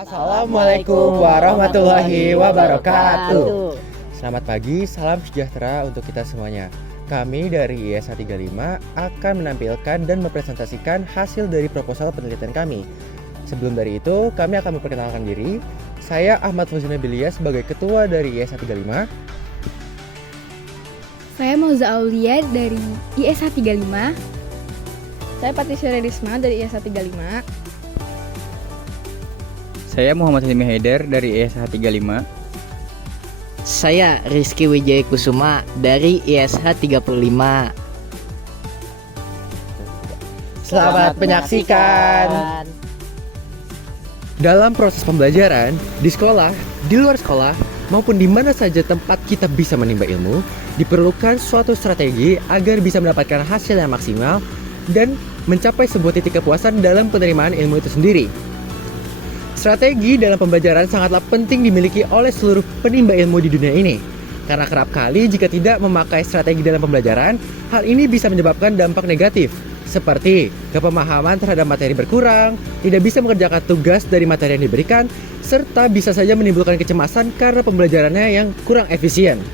Assalamualaikum warahmatullahi wabarakatuh. Selamat pagi, salam sejahtera untuk kita semuanya. Kami dari ISH 35 akan menampilkan dan mempresentasikan hasil dari proposal penelitian kami. Sebelum dari itu, kami akan memperkenalkan diri. Saya Ahmad Fauzina Bilia sebagai ketua dari ISH 35. Saya Mauza Aulia dari ISH 35. Saya Patricia Redisma dari ISH 35. Saya Muhammad Hilmi Haider dari ISH 35. Saya Rizky Wijaya Kusuma dari ISH 35. Selamat menyaksikan. Dalam proses pembelajaran, di sekolah, di luar sekolah, maupun di mana saja tempat kita bisa menimba ilmu, diperlukan suatu strategi agar bisa mendapatkan hasil yang maksimal dan mencapai sebuah titik kepuasan dalam penerimaan ilmu itu sendiri. Strategi dalam pembelajaran sangatlah penting dimiliki oleh seluruh penimba ilmu di dunia ini. Karena kerap kali jika tidak memakai strategi dalam pembelajaran, hal ini bisa menyebabkan dampak negatif, seperti kepemahaman terhadap materi berkurang, tidak bisa mengerjakan tugas dari materi yang diberikan, serta bisa saja menimbulkan kecemasan karena pembelajarannya yang kurang efisien.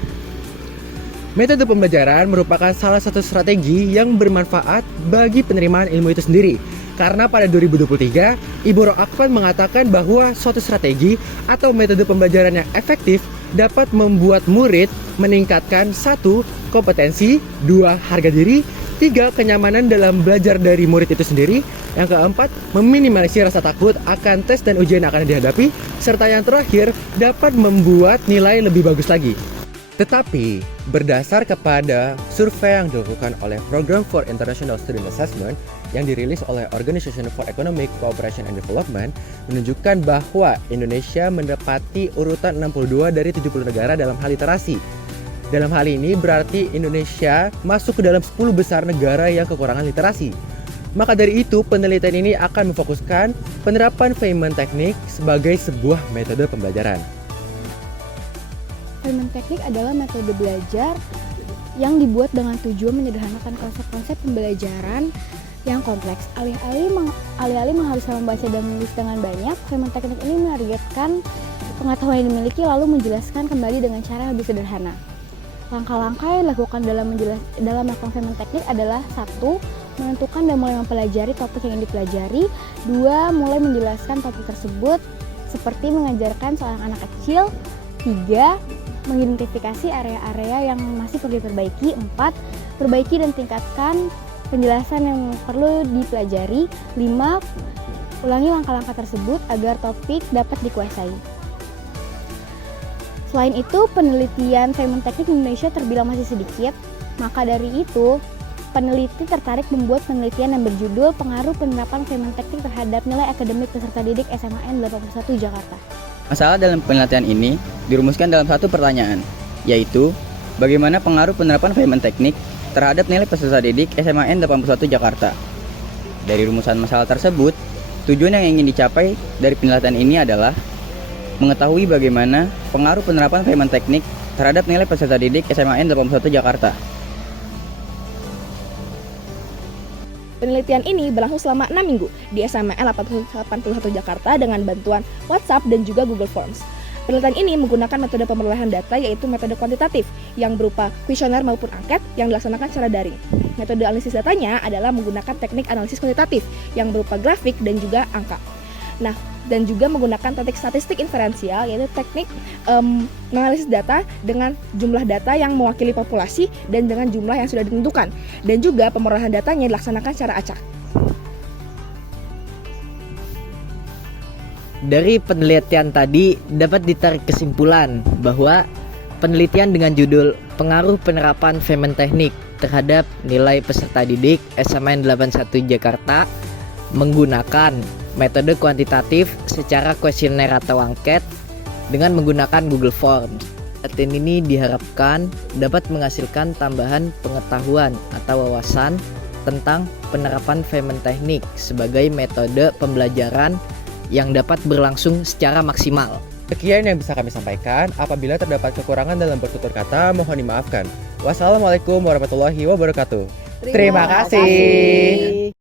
Metode pembelajaran merupakan salah satu strategi yang bermanfaat bagi penerimaan ilmu itu sendiri. Karena pada 2023, Ibu Roakvan mengatakan bahwa suatu strategi atau metode pembelajaran yang efektif dapat membuat murid meningkatkan 1. Kompetensi, 2. Harga diri, 3. Kenyamanan dalam belajar dari murid itu sendiri, yang keempat, meminimalisir rasa takut akan tes dan ujian yang akan dihadapi, serta yang terakhir, dapat membuat nilai lebih bagus lagi. Tetapi, berdasar kepada survei yang dilakukan oleh Program for International Student Assessment yang dirilis oleh Organization for Economic Cooperation and Development menunjukkan bahwa Indonesia mendapati urutan 62 dari 70 negara dalam hal literasi. Dalam hal ini berarti Indonesia masuk ke dalam 10 besar negara yang kekurangan literasi. Maka dari itu penelitian ini akan memfokuskan penerapan Feynman Technique sebagai sebuah metode pembelajaran. Feynman Technique adalah metode belajar yang dibuat dengan tujuan menyederhanakan konsep-konsep pembelajaran yang kompleks. Alih-alih menghabiskan membaca dan menulis dengan banyak, Feynman Technique ini menargetkan pengetahuan yang dimiliki lalu menjelaskan kembali dengan cara yang lebih sederhana. Langkah-langkah yang dilakukan dalam melakukan Feynman Technique adalah 1. Menentukan dan mulai mempelajari topik yang ingin dipelajari. 2. Mulai menjelaskan topik tersebut seperti mengajarkan seorang anak kecil. 3. Mengidentifikasi area-area yang masih perlu diperbaiki. 4. Perbaiki dan tingkatkan penjelasan yang perlu dipelajari. 5. Ulangi langkah-langkah tersebut agar topik dapat dikuasai. Selain itu, penelitian Feynman Technique di Indonesia terbilang masih sedikit. Maka dari itu, peneliti tertarik membuat penelitian yang berjudul Pengaruh Penerapan Feynman Technique terhadap Nilai Akademik Peserta Didik SMAN 81 Jakarta. Masalah dalam penelitian ini dirumuskan dalam satu pertanyaan, yaitu bagaimana pengaruh penerapan Feynman Technique terhadap nilai peserta didik SMAN 81 Jakarta. Dari rumusan masalah tersebut, tujuan yang ingin dicapai dari penelitian ini adalah mengetahui bagaimana pengaruh penerapan Feynman Technique terhadap nilai peserta didik SMAN 81 Jakarta. Penelitian ini berlangsung selama 6 minggu di SMAN 81 Jakarta dengan bantuan WhatsApp dan juga Google Forms. Penelitian ini menggunakan metode pemerolehan data yaitu metode kuantitatif yang berupa kuesioner maupun angket yang dilaksanakan secara daring. Metode analisis datanya adalah menggunakan teknik analisis kuantitatif yang berupa grafik dan juga angka. Dan juga menggunakan teknik statistik inferensial yaitu teknik menganalisis data dengan jumlah data yang mewakili populasi dan dengan jumlah yang sudah ditentukan, dan juga pemerolehan datanya dilaksanakan secara acak. Dari penelitian tadi dapat ditarik kesimpulan bahwa penelitian dengan judul Pengaruh Penerapan Femen Teknik terhadap nilai peserta didik SMAN 81 Jakarta menggunakan metode kuantitatif secara kuesioner atau angket dengan menggunakan Google Forms. Latihan ini diharapkan dapat menghasilkan tambahan pengetahuan atau wawasan tentang penerapan Femen Teknik sebagai metode pembelajaran yang dapat berlangsung secara maksimal. Sekian yang bisa kami sampaikan. Apabila terdapat kekurangan dalam bertutur kata, mohon dimaafkan. Wassalamualaikum warahmatullahi wabarakatuh. Terima kasih.